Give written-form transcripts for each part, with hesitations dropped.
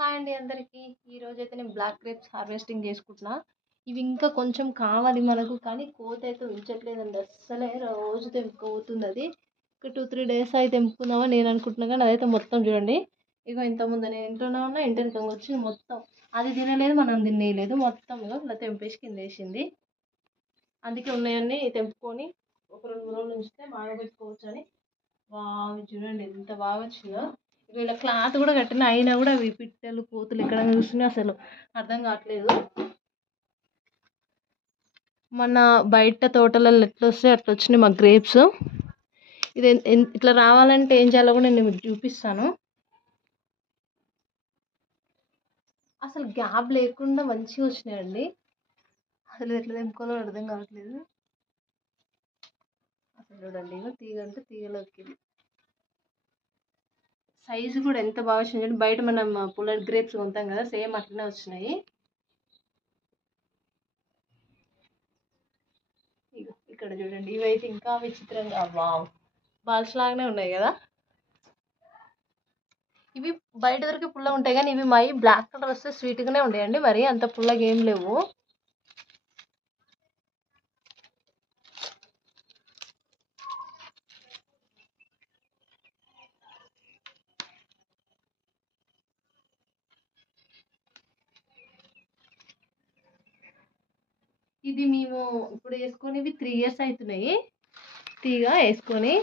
Hi అండి అందరికీ. ఈరోజైతే నేను బ్లాక్ గ్రేప్స్ హార్వెస్టింగ్ చేసుకుంటున్నా. ఇవి ఇంకా కొంచెం కావాలి మనకు, కానీ కోత అయితే ఉంచట్లేదండి అస్సలే. రోజు తెంపుకోపోతుంది అది. ఒక 2-3 డేస్ అయితే తెంపుకుందామని నేను అనుకుంటున్నా, కానీ అదైతే మొత్తం చూడండి. ఇగో ఇంతకుముందు నేను ఇంట్లోనే ఉన్నా, ఇంటికి వచ్చి మొత్తం అది తినలేదు, మనం తినేయలేదు. మొత్తం ఇగో ఇలా తెంపేసి కింద వేసింది. అందుకే ఉన్నాయన్నీ తెంపుకొని ఒక 2-3 రోజులు ఉంచితే బాగా పెట్టుకోవచ్చు అని. వావ్, చూడండి ఎంత బాగా వచ్చిందో. వీళ్ళ క్లాత్ కూడా కట్టిన, అయినా కూడా అవి పిట్టలు కోతులు ఎక్కడ చూసినా అసలు అర్థం కావట్లేదు. మన బయట తోటలలో ఎట్లా వస్తాయి అట్లా వచ్చినాయి మా గ్రేప్స్. ఇది ఇట్లా రావాలంటే ఏం చేయాలో కూడా నేను మీకు చూపిస్తాను. అసలు గ్యాప్ లేకుండా మంచిగా వచ్చినాయండి. అసలు ఎట్లా తెంపుకోవాలో అర్థం కావట్లేదు. అసలు చూడండి, ఇగో తీగ అంటే తీగలోకి సైజు కూడా ఎంత బాగా వచ్చింది. బయట మనం పుల్లటి గ్రేప్స్ కొంటాం కదా, సేమ్ అట్లనే వచ్చినాయి. ఇక్కడ చూడండి, ఇవైతే ఇంకా విచిత్రంగా వావ్ బాల్స్ లాగానే ఉన్నాయి కదా. ఇవి బయట దొరికి పుల్లగా ఉంటాయి, కానీ ఇవి మై బ్లాక్ కలర్ వస్తే స్వీట్గానే ఉంటాయండి, మరి అంత పుల్లగా ఏం లేవు. ఇది మేము ఇప్పుడు వేసుకొని 3 ఇయర్స్ అవుతున్నాయి. తీగ వేసుకొని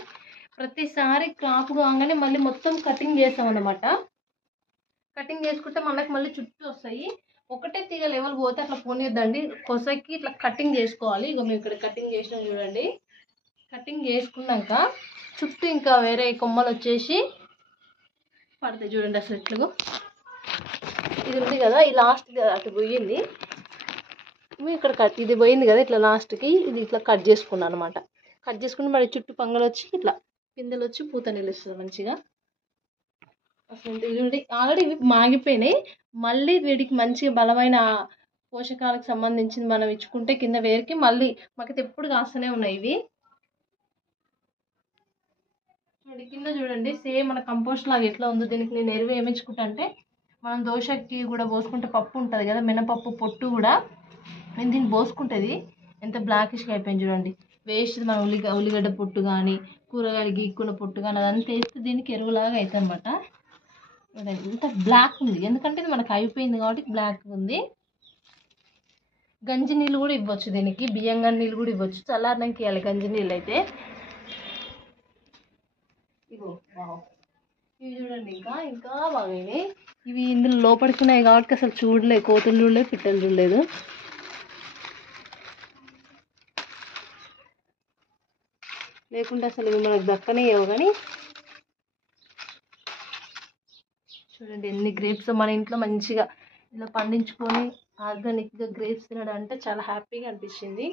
ప్రతిసారి క్రాప్ కాగానే మళ్ళీ మొత్తం కటింగ్ చేస్తాం అన్నమాట. కటింగ్ చేసుకుంటే మనకు మళ్ళీ చుట్టూ వస్తాయి. ఒకటే తీగ లెవెల్ పోతే అట్లా పోనీద్దండి, కొసకి ఇట్లా కటింగ్ చేసుకోవాలి. ఇక మేము ఇక్కడ కటింగ్ చేసినాం చూడండి. కటింగ్ చేసుకున్నాక చుట్టూ ఇంకా వేరే కొమ్మలు వచ్చేసి పడతాయి చూడండి. అసలు ఇట్లా ఇది ఉంది కదా, ఈ లాస్ట్ అటు పోయింది. ఇక్కడ ఇది పోయింది కదా, ఇట్లా లాస్ట్కి ఇది ఇట్లా కట్ చేసుకున్నాను అనమాట. కట్ చేసుకుని మరి చుట్టూ పంగలు వచ్చి ఇట్లా పిందెలు వచ్చి పూత నిలుస్తుంది మంచిగా. అసలు చూడండి, ఆల్రెడీ ఇవి మాగిపోయినాయి. మళ్ళీ వీటికి మంచిగా బలమైన పోషకాలకు సంబంధించింది మనం ఇచ్చుకుంటే కింద వేరికి మళ్ళీ మాకైతే ఎప్పుడు కాస్తూనే ఉన్నాయి ఇవి. చూడండి కింద చూడండి, సేమ్ మన కంపోస్ట్ లాగా ఎట్లా ఉందో. దీనికి నేను ఎరువు ఏమిచ్చుకుంటా అంటే, మనం దోశకి కూడా పోసుకుంటే పప్పు ఉంటుంది కదా, మినపప్పు పొట్టు కూడా నేను దీన్ని పోసుకుంటుంది. ఎంత బ్లాకిష్గా అయిపోయింది చూడండి. వేస్ట్ మన ఉల్లిగడ్డ పొట్టు కానీ కూరగాయలు గీక్కున్న పొట్టు కానీ అదంతా వేస్తే దీనికి ఎరువులాగా అవుతుంది అనమాట. ఎంత బ్లాక్ ఉంది, ఎందుకంటే ఇది మనకు అయిపోయింది కాబట్టి బ్లాక్ ఉంది. గంజి నీళ్ళు కూడా ఇవ్వచ్చు దీనికి, బియ్యంగా నీళ్ళు కూడా ఇవ్వచ్చు. చల్లారడానికి ఇవ్వాలి గంజి నీళ్ళు అయితే. ఇగో ఇవి చూడండి, ఇంకా బాగాయినాయి. ఇవి ఇందులో లోపడుకున్నాయి కాబట్టి అసలు చూడలేదు, కోతులు చూడలేదు, పిట్టలు చూడలేదు. లేకుంటే అసలు ఇవి మనకు దక్కనేయవు. కానీ చూడండి ఎన్ని గ్రేప్స్ మన ఇంట్లో మంచిగా ఇలా పండించుకొని ఆర్గానిక్గా గ్రేప్స్ తినడం అంటే చాలా హ్యాపీగా అనిపించింది.